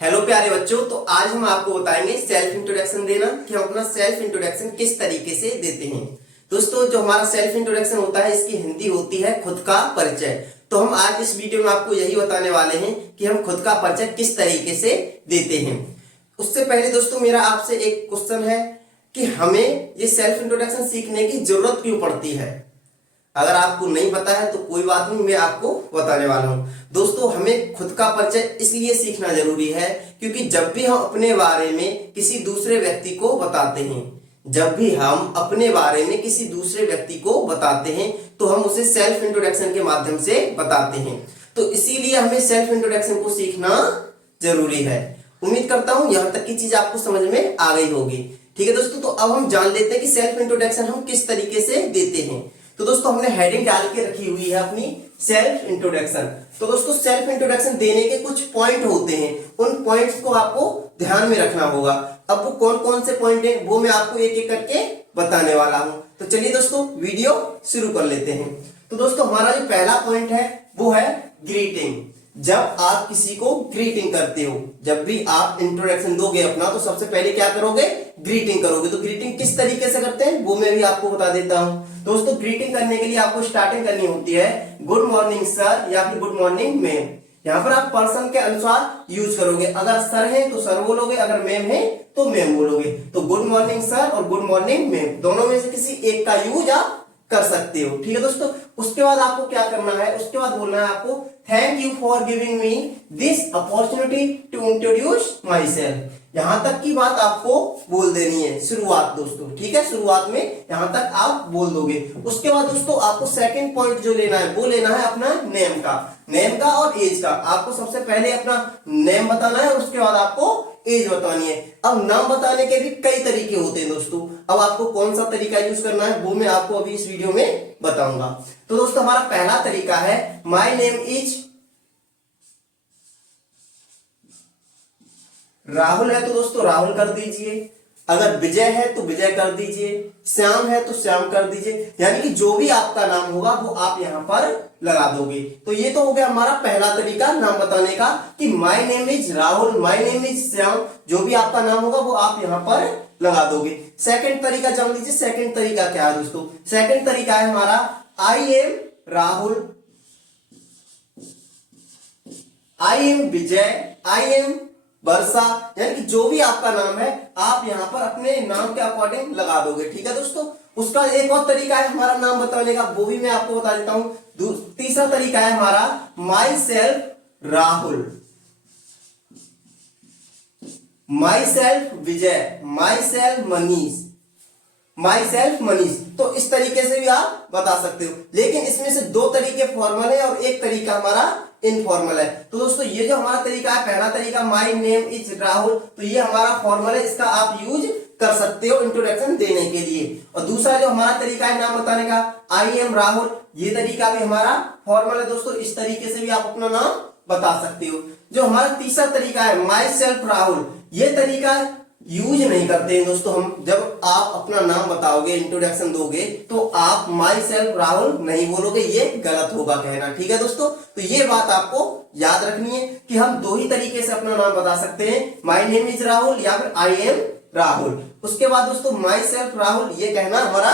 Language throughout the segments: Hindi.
हेलो प्यारे बच्चों, तो आज हम आपको बताएंगे सेल्फ इंट्रोडक्शन देना कि हम अपना सेल्फ इंट्रोडक्शन किस तरीके से देते हैं। दोस्तों, जो हमारा सेल्फ इंट्रोडक्शन होता है इसकी हिंदी होती है खुद का परिचय। तो हम आज इस वीडियो में आपको यही बताने वाले हैं कि हम खुद का परिचय किस तरीके से देते हैं। उससे पहले दोस्तों मेरा आपसे एक क्वेश्चन है कि हमें ये सेल्फ इंट्रोडक्शन सीखने की जरूरत क्यों पड़ती है। अगर आपको नहीं पता है तो कोई बात नहीं, मैं आपको बताने वाला हूं। दोस्तों, हमें खुद का परिचय इसलिए सीखना जरूरी है क्योंकि जब भी हम अपने बारे में किसी दूसरे व्यक्ति को बताते हैं तो हम उसे सेल्फ इंट्रोडक्शन के माध्यम से बताते हैं। तो इसीलिए हमें सेल्फ इंट्रोडक्शन को सीखना जरूरी है। उम्मीद करता हूं यहां तक की चीज आपको समझ में आ गई होगी। ठीक है दोस्तों, तो अब हम जान लेते हैं कि सेल्फ इंट्रोडक्शन हम किस तरीके से देते हैं। तो दोस्तों, हमने हेडिंग डाल के रखी हुई है अपनी सेल्फ इंट्रोडक्शन। तो दोस्तों, सेल्फ इंट्रोडक्शन देने के कुछ पॉइंट होते हैं, उन पॉइंट्स को आपको ध्यान में रखना होगा। अब वो कौन कौन से पॉइंट हैं वो मैं आपको एक एक करके बताने वाला हूं। तो चलिए दोस्तों, वीडियो शुरू कर लेते हैं। तो दोस्तों, हमारा जो पहला पॉइंट है वो है ग्रीटिंग। जब आप किसी को ग्रीटिंग करते हो, जब भी आप इंट्रोडक्शन दोगे अपना, तो सबसे पहले क्या करोगे? ग्रीटिंग करोगे। तो ग्रीटिंग किस तरीके से करते हैं वो मैं भी आपको बता देता हूं। दोस्तों, ग्रीटिंग करने के लिए आपको स्टार्टिंग करनी होती है गुड मॉर्निंग सर या फिर गुड मॉर्निंग मैम। यहाँ पर आप पर्सन के अनुसार यूज करोगे। अगर सर है तो सर बोलोगे, अगर मैम है तो मैम बोलोगे। तो गुड मॉर्निंग सर और गुड मॉर्निंग मैम, दोनों में से किसी एक का यूज आप कर सकते हो। ठीक है दोस्तों, उसके बाद आपको क्या करना है? उसके बाद बोलना है आपको thank you for giving me this opportunity to introduce myself. यहां तक की बात आपको बोल देनी है शुरुआत दोस्तों। ठीक है, शुरुआत में यहां तक आप बोल दोगे। उसके बाद दोस्तों आपको सेकंड पॉइंट जो लेना है वो लेना है अपना नेम का और एज का। आपको सबसे पहले अपना नेम बताना है, उसके बाद आपको एज बतानी है। अब नाम बताने के भी कई तरीके होते हैं दोस्तों। अब आपको कौन सा तरीका यूज करना है वो मैं आपको अभी इस वीडियो में बताऊंगा। तो दोस्तों, हमारा पहला तरीका है माय नेम इज राहुल है तो दोस्तों राहुल कर दीजिए। अगर विजय है तो विजय कर दीजिए, श्याम है तो श्याम कर दीजिए। यानी कि जो भी आपका नाम होगा वो आप यहां पर लगा दोगे। तो ये तो हो गया हमारा पहला तरीका नाम बताने का कि my name is Rahul, my name is Shyam. जो भी आपका नाम होगा वो आप यहां पर लगा दोगे। सेकंड तरीका जान लीजिए। सेकंड तरीका क्या है दोस्तों? सेकंड तरीका है हमारा I am Rahul, I am Vijay, I am Varsha. यानी कि जो भी आपका नाम है आप यहां पर अपने नाम के अकॉर्डिंग लगा दोगे। ठीक है दोस्तों, उसका एक और तरीका है हमारा नाम बताने का, वो भी मैं आपको बता देता हूं। तीसरा तरीका है हमारा my self Rahul, my self Vijay, my self Manish, my self Manish. तो इस तरीके से भी आप बता सकते हो। लेकिन इसमें से दो तरीके फॉर्मल है और एक तरीका हमारा इनफॉर्मल है। तो दोस्तों, ये जो हमारा तरीका है, पहला तरीका माय नेम इज राहुल, तो ये हमारा फॉर्मल है, इसका आप यूज कर सकते हो इंट्रोडक्शन देने के लिए। और दूसरा जो हमारा तरीका है नाम बताने का, आई एम राहुल, ये तरीका भी हमारा फॉर्मल है दोस्तों। इस तरीके से भी आप अपना नाम बता सकते हो। जो हमारा तीसरा तरीका है माई सेल्फ राहुल, ये तरीका यूज नहीं करते हैं दोस्तों हम। जब आप अपना नाम बताओगे, इंट्रोडक्शन दोगे, तो आप माई सेल्फ राहुल नहीं बोलोगे, ये गलत होगा कहना। ठीक है दोस्तों, तो ये बात आपको याद रखनी है कि हम दो ही तरीके से अपना नाम बता सकते हैं, माई नेम इज राहुल या फिर आई एम राहुल। उसके बाद दोस्तों माई सेल्फ राहुल ये कहना हमारा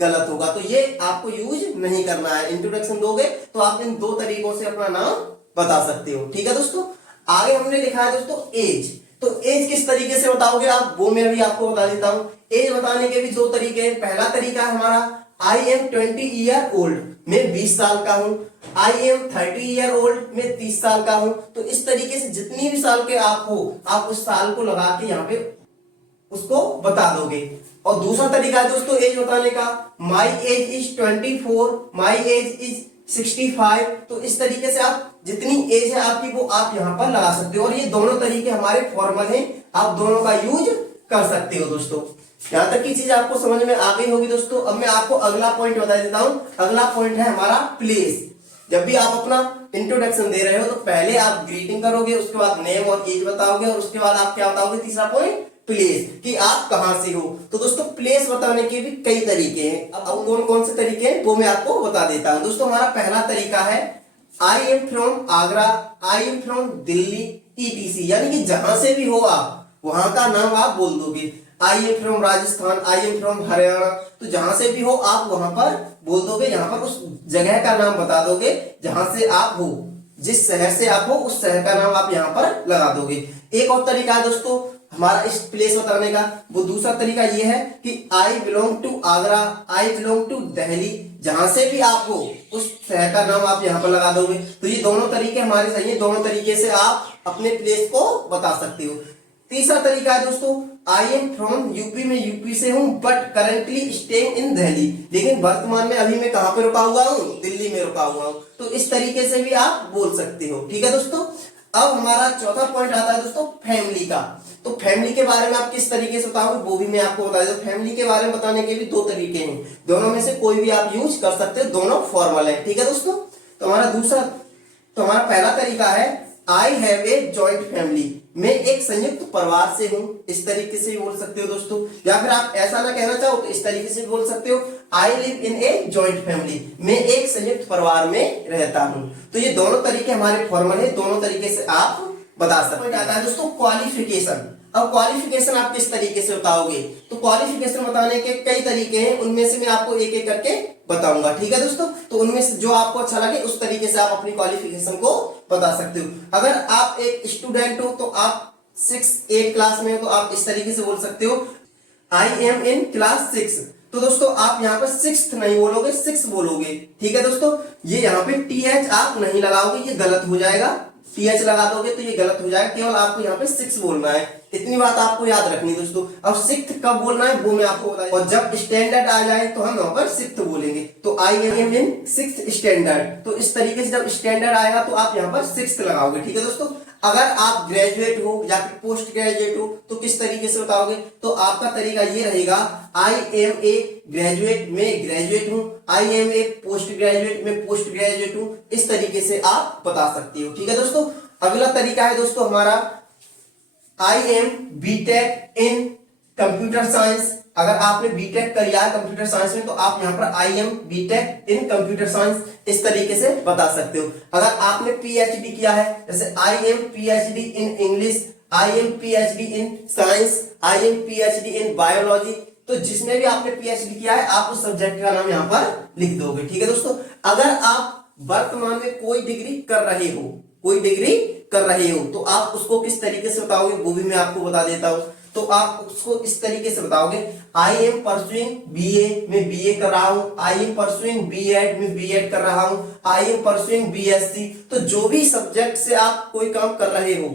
गलत होगा, तो ये आपको यूज नहीं करना है। इंट्रोडक्शन दोगे तो आप इन दो तरीकों से अपना नाम बता सकते हो। ठीक है दोस्तों, आगे हमने लिखा है दोस्तों एज। तो एज किस तरीके से बताओगे आप वो मैं भी आपको बता देता हूं। एज बताने के भी दो तरीके हैं। पहला तरीका है हमारा आई एम 20 ईयर ओल्ड, मैं 20 साल का हूं। आई एम 30 ईयर ओल्ड, मैं 30 साल का हूं। तो इस तरीके से जितनी भी साल के आप हो, आप उस साल को लगा के यहाँ पे उसको बता दोगे। और दूसरा तरीका है दोस्तों एज बताने का, my age is 24, my age is 65। तो इस तरीके से आप जितनी एज है आपकी वो आप यहां पर लगा सकते हो। और ये दोनों तरीके हमारे फॉर्मल हैं, आप दोनों का यूज कर सकते हो दोस्तों। यहां तक की चीज आपको समझ में आ गई होगी दोस्तों। अब मैं आपको अगला पॉइंट बता देता हूं। अगला पॉइंट है हमारा प्लेस। जब भी आप अपना इंट्रोडक्शन दे रहे हो तो पहले आप ग्रीटिंग करोगे, उसके बाद नेम और एज बताओगे, और उसके बाद आप क्या बताओगे? तीसरा पॉइंट प्लेस, कि आप कहां से हो। तो दोस्तों, प्लेस बताने के भी कई तरीके हैं। अब कौन कौन से तरीके हैं वो मैं आपको बता देता हूं दोस्तों। हमारा पहला तरीका है I am from Agra, I am from Delhi, ETC, यानी कि जहां से भी हो आप वहां का नाम आप बोल दोगे। I am from Rajasthan, I am from Haryana, तो जहां से भी हो आप वहां पर बोल दोगे, यहाँ पर उस जगह का नाम बता दोगे जहां से आप हो, जिस शहर से आप हो उस शहर का नाम आप यहाँ पर लगा दोगे। एक और तरीका है दोस्तों हमारा इस प्लेस बताने का, वो दूसरा तरीका ये है कि I belong to Agra, I belong to Delhi, जहां से भी आप हो उस शहर का नाम आप यहाँ पर लगा दोगे। तो ये दोनों तरीके हमारे सही है, दोनों तरीके से आप अपने प्लेस को बता सकते हो। तीसरा तरीका है दोस्तों, आई एम फ्रॉम यूपी, में यूपी से हूं but currently staying in Delhi, लेकिन वर्तमान में अभी मैं कहां पे रुका हुआ हूं, दिल्ली में रुका हुआ हूं। तो इस तरीके से भी आप बोल सकते हो। ठीक है दोस्तों, अब हमारा चौथा पॉइंट आता है दोस्तों फैमिली का। तो फैमिली के बारे में आप किस तरीके से बताओगे वो भी मैं आपको बता देता हूं। फैमिली के बारे में बताने के भी दो तरीके हैं, दोनों में से कोई भी आप यूज कर सकते हो, दोनों फॉर्मल है। ठीक है दोस्तों, तो हमारा पहला तरीका है I have a joint family, मैं एक संयुक्त परिवार से हूं, इस तरीके से भी बोल सकते हो दोस्तों। या फिर आप ऐसा ना कहना चाहो तो इस तरीके से भी बोल सकते हो, I live in a joint family, मैं एक संयुक्त परिवार में रहता हूं। तो ये दोनों तरीके हमारे फॉर्मल है, दोनों तरीके से आप बता सकते हो। आता है दोस्तों क्वालिफिकेशन। अब क्वालिफिकेशन आप किस तरीके से बताओगे, तो क्वालिफिकेशन बताने के कई तरीके हैं, उनमें से मैं आपको एक एक करके बताऊंगा। ठीक है दोस्तों, तो उनमें से जो आपको अच्छा लगे उस तरीके से आप अपनी क्वालिफिकेशन को बता सकते हो। अगर आप एक स्टूडेंट हो तो आप 6-8 क्लास में हो तो आप इस तरीके से बोल सकते हो, आई एम इन क्लास 6। तो दोस्तों आप यहाँ पर 6th नहीं बोलोगे, 6 बोलोगे। ठीक है दोस्तों, ये यहाँ पे TH आप नहीं लगाओगे, ये गलत हो जाएगा। TH लगा दोगे तो ये गलत हो जाएगा, केवल आपको यहाँ पे 6 बोलना है। इतनी बात आपको याद रखनी है दोस्तों। अब 6th कब बोलना है वो मैं आपको बताऊं, और जब स्टैंडर्ड आ जाए तो हम यहाँ पर 6th बोलेंगे। तो I am in 6th standard, तो इस तरीके से जब स्टैंडर्ड आएगा तो आप यहाँ पर 6th लगाओगे। ठीक है दोस्तों, अगर आप ग्रेजुएट हो या फिर पोस्ट ग्रेजुएट हो तो किस तरीके से बताओगे, तो आपका तरीका ये रहेगा, आई एम ए ग्रेजुएट, मैं ग्रेजुएट हूं, I am a post graduate, मैं पोस्ट ग्रेजुएट हूं। इस तरीके से आप बता सकते हो। ठीक है दोस्तों, अगला तरीका है दोस्तों हमारा, I am BTech in computer science. अगर आपने बीटेक कर लिया है कंप्यूटर साइंस में तो आप यहाँ पर I am BTech in computer science इस तरीके से बता सकते हो। अगर आपने पीएचडी किया है, जैसे I am PhD in English, I am PhD in science, I am PhD in biology, तो जिसमें भी आपने पीएचडी किया है आप उस सब्जेक्ट का नाम यहाँ पर लिख दोगे। ठीक है दोस्तों, अगर आप वर्तमान में कोई डिग्री कर रहे हो, कोई डिग्री कर रहे हो तो आप उसको किस तरीके से बताओगे वो भी मैं आपको बता देता हूं। तो आप उसको इस तरीके से बताओगे, आई एम परसुइंग बीए, मैं बीए कर रहा हूं, आई एम परसुइंग बीएड, मैं बीएड कर रहा हूं, आई एम परसुइंग बीएससी। तो जो भी सब्जेक्ट से आप कोई काम कर रहे हो,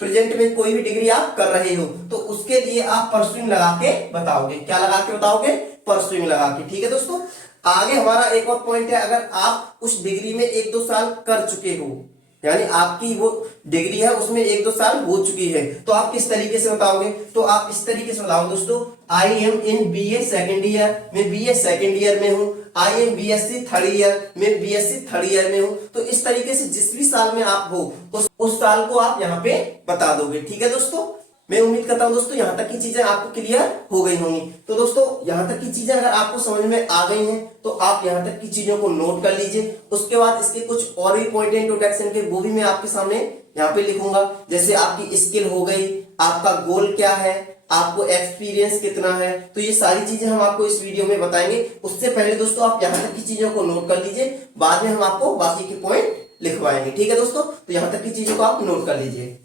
प्रेजेंट में कोई भी डिग्री आप कर रहे हो तो उसके लिए आप परसुइंग लगा के बताओगे। क्या लगा के बताओगे, परसुइंग लगा के। ठीक है दोस्तों, आगे हमारा एक और पॉइंट है, अगर आप उस डिग्री में 1-2 साल कर चुके हो, यानी आपकी वो डिग्री है उसमें 1-2 साल हो चुकी है, तो आप किस तरीके से बताओगे, तो आप इस तरीके से बताओ दोस्तों, I M in BA second year, मैं बीए सेकेंड ईयर में हूं, I M BSc third year, मैं बीएससी थर्ड ईयर में हूं। तो इस तरीके से जिस भी साल में आप हो उस साल को आप यहाँ पे बता दोगे। ठीक है दोस्तों, मैं उम्मीद करता हूं दोस्तों यहाँ तक की चीजें आपको क्लियर हो गई होंगी। तो दोस्तों यहाँ तक की चीजें अगर आपको समझ में आ गई हैं तो आप यहाँ तक की चीजों को नोट कर लीजिए। उसके बाद इसके कुछ और भी पॉइंट इंट्रोडक्शन के वो भी मैं आपके सामने यहाँ पे लिखूंगा, जैसे आपकी स्किल हो गई, आपका गोल क्या है, आपको एक्सपीरियंस कितना है, तो ये सारी चीजें हम आपको इस वीडियो में बताएंगे। उससे पहले दोस्तों आप यहाँ तक की चीजों को नोट कर लीजिए, बाद में हम आपको बाकी के पॉइंट लिखवाएंगे। ठीक है दोस्तों, तो यहाँ तक की चीजों को आप नोट कर लीजिए।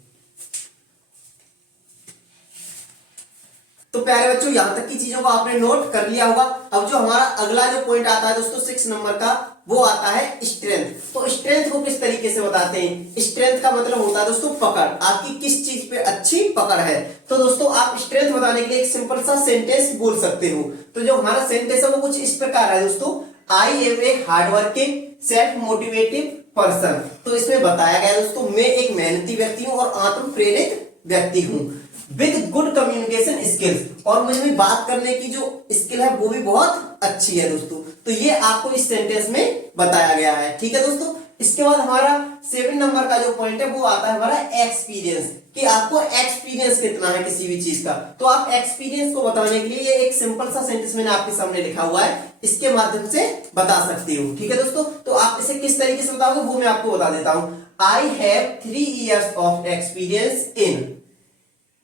तो प्यारे बच्चों यहाँ तक की चीजों को आपने नोट कर लिया होगा। अब जो हमारा अगला जो पॉइंट आता है दोस्तों 6 नंबर का, वो आता है स्ट्रेंथ। तो स्ट्रेंथ को किस तरीके से बताते हैं, स्ट्रेंथ का मतलब होता है दोस्तों पकड़, आपकी किस चीज पे अच्छी पकड़ है। तो दोस्तों आप स्ट्रेंथ बताने के लिए एक सिंपल सा सेंटेंस बोल सकते हो। तो जो हमारा सेंटेंस है वो कुछ इस प्रकार है दोस्तों, I am a hard working self motivated person. तो इसमें बताया गया दोस्तों, मैं एक मेहनती व्यक्ति हूं और आत्म प्रेरित व्यक्ति हूं, विद गुड कम्युनिकेशन स्किल्स, और मुझे बात करने की जो स्किल है वो भी बहुत अच्छी है दोस्तों। तो ये आपको इस सेंटेंस में बताया गया है। ठीक है दोस्तों, इसके बाद हमारा 7 नंबर का जो पॉइंट है वो आता है हमारा एक्सपीरियंस, कि आपको एक्सपीरियंस कितना है किसी भी चीज का। तो आप एक्सपीरियंस को बताने के लिए ये एक सिंपल सा सेंटेंस मैंने आपके सामने लिखा हुआ है, इसके माध्यम से बता सकते हो। ठीक है दोस्तों, तो आप इसे किस तरीके से बताओगे वो मैं आपको बता देता हूं। I have 3 years of experience in.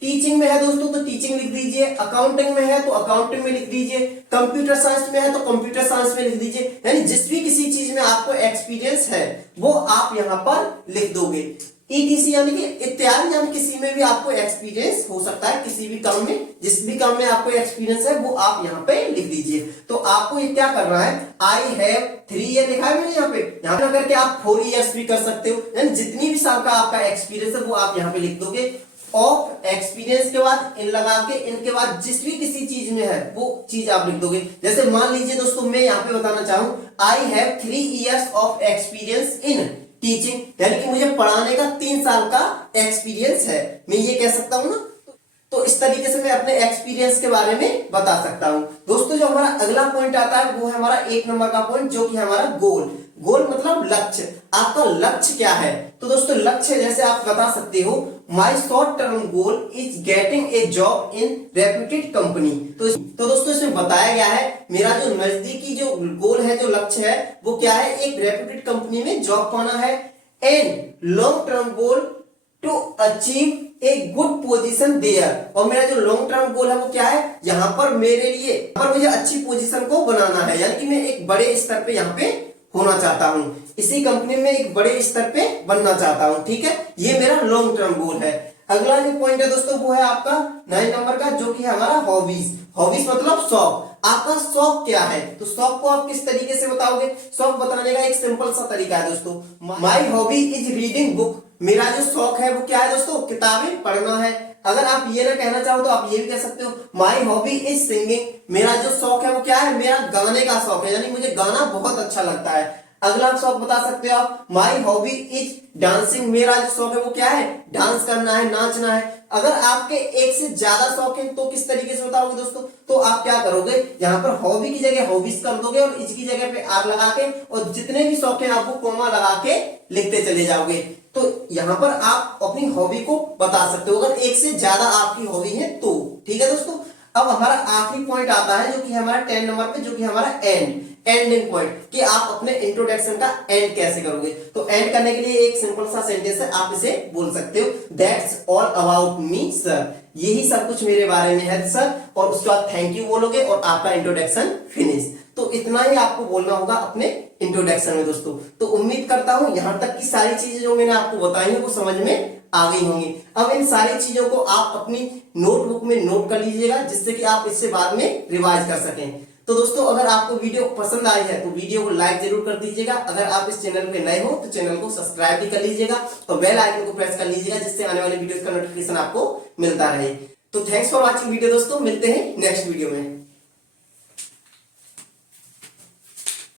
Teaching में है दोस्तों तो टीचिंग लिख दीजिए, अकाउंटिंग में है तो अकाउंटिंग में लिख दीजिए, कंप्यूटर साइंस में है तो कंप्यूटर साइंस में लिख दीजिए। यानी जिस भी किसी चीज में आपको एक्सपीरियंस है वो आप यहां पर लिख दोगे। ईटीसी यानी कि इत्यादि, यानी किसी में भी आपको एक्सपीरियंस हो सकता है, किसी भी काम में, जिस भी काम में आपको एक्सपीरियंस है वो आप यहाँ पे लिख दीजिए। तो आपको ये क्या करना है, आई हैव 3 ईयर लिखा है मैंने यहाँ पे करके आप 4 years भी कर सकते हो। यानी जितनी भी साल का आपका एक्सपीरियंस है वो आप यहाँ पे लिख दोगे। ऑफ एक्सपीरियंस के बाद इन लगा के, इनके बाद जिस भी किसी चीज में है वो चीज आप लिख दोगे। जैसे मान लीजिए दोस्तों मैं यहाँ पे बताना चाहूं, I have 3 years of experience in teaching, यानी कि मुझे पढ़ाने का 3 साल का एक्सपीरियंस है, मैं ये कह सकता हूं ना। तो इस तरीके से मैं अपने एक्सपीरियंस के बारे में बता सकता हूं। दोस्तों जो हमारा अगला पॉइंट आता है वो है हमारा 1 नंबर का पॉइंट, जो कि हमारा गोल। गोल मतलब लक्ष्य, आपका लक्ष्य क्या है। तो दोस्तों लक्ष्य जैसे आप बता सकते हो, माई short term goal is getting a job in reputed company. तो दोस्तों इसमें बताया गया है मेरा जो नजदीकी जो गोल है, जो लक्ष्य है वो क्या है, एक रेप्यूटेड कंपनी में जॉब पाना है। And long term goal to achieve a good position there, और मेरा जो लॉन्ग टर्म गोल है वो क्या है, यहाँ पर मेरे लिए पर मुझे अच्छी पोजीशन को बनाना है, यानी कि मैं एक बड़े स्तर पे यहाँ पे होना चाहता हूँ, इसी कंपनी में एक बड़े स्तर पे बनना चाहता हूँ। ठीक है, ये मेरा लॉन्ग टर्म गोल है। अगला जो पॉइंट है दोस्तों वो है आपका 9 नंबर का, जो कि है हमारा हॉबीज। हॉबीज मतलब शौक, आपका शौक क्या है। तो शौक को आप किस तरीके से बताओगे, शौक बताने का एक सिंपल सा तरीका है दोस्तों, my hobby is reading book. मेरा जो शौक है वो क्या है दोस्तों, किताबें पढ़ना है। अगर आप ये ना कहना चाहो तो आप ये भी कह सकते हो, माई हॉबी इज सिंगिंग। मेरा जो शौक है वो क्या है, मेरा गाने का शौक है, यानी मुझे गाना बहुत अच्छा लगता है। अगला शौक बता सकते हो आप, माई हॉबी इज डांसिंग। मेरा जो शौक है वो क्या है, डांस करना है, नाचना है। अगर आपके एक से ज्यादा शौक है तो किस तरीके से बताओगे दोस्तों, तो आप क्या करोगे, यहाँ पर हॉबी की जगह हॉबीज कर दोगे और इसकी जगह पे आर लगा के, और जितने भी शौक है आपको कोमा लगा के लिखते चले जाओगे। तो यहाँ पर आप अपनी हॉबी को बता सकते हो, अगर एक से ज्यादा आपकी हॉबी है तो। ठीक है दोस्तों, अब हमारा आखिरी पॉइंट आता है जो कि हमारा 10 नंबर पे, जो कि हमारा एंडिंग पॉइंट, कि आप अपने इंट्रोडक्शन का एंड कैसे करोगे। तो एंड करने के लिए एक सिंपल सा सेंटेंस है, आप इसे बोल सकते हो, that's all about me sir. यही सब कुछ मेरे बारे में है सर, और उसके बाद थैंक यू बोलोगे और आपका इंट्रोडक्शन फिनिश। तो इतना ही आपको बोलना होगा अपने इंट्रोडक्शन में दोस्तों। तो उम्मीद करता हूं यहां तक की सारी चीजें जो मैंने आपको बताई है वो समझ में आ गई होंगी। अब इन सारी चीजों को आप अपनी नोटबुक में नोट कर लीजिएगा, जिससे कि आप इससे बाद में रिवाइज कर सकें। तो दोस्तों अगर आपको वीडियो पसंद आई है तो वीडियो को लाइक जरूर कर दीजिएगा। अगर आप इस चैनल पे नए हो तो चैनल को सब्सक्राइब भी कर लीजिएगा और बेल आइकन को प्रेस कर लीजिएगा, जिससे आने वाले वीडियोस का नोटिफिकेशन आपको मिलता रहे। तो थैंक्स फॉर वॉचिंग वीडियो दोस्तों, मिलते हैं नेक्स्ट वीडियो में।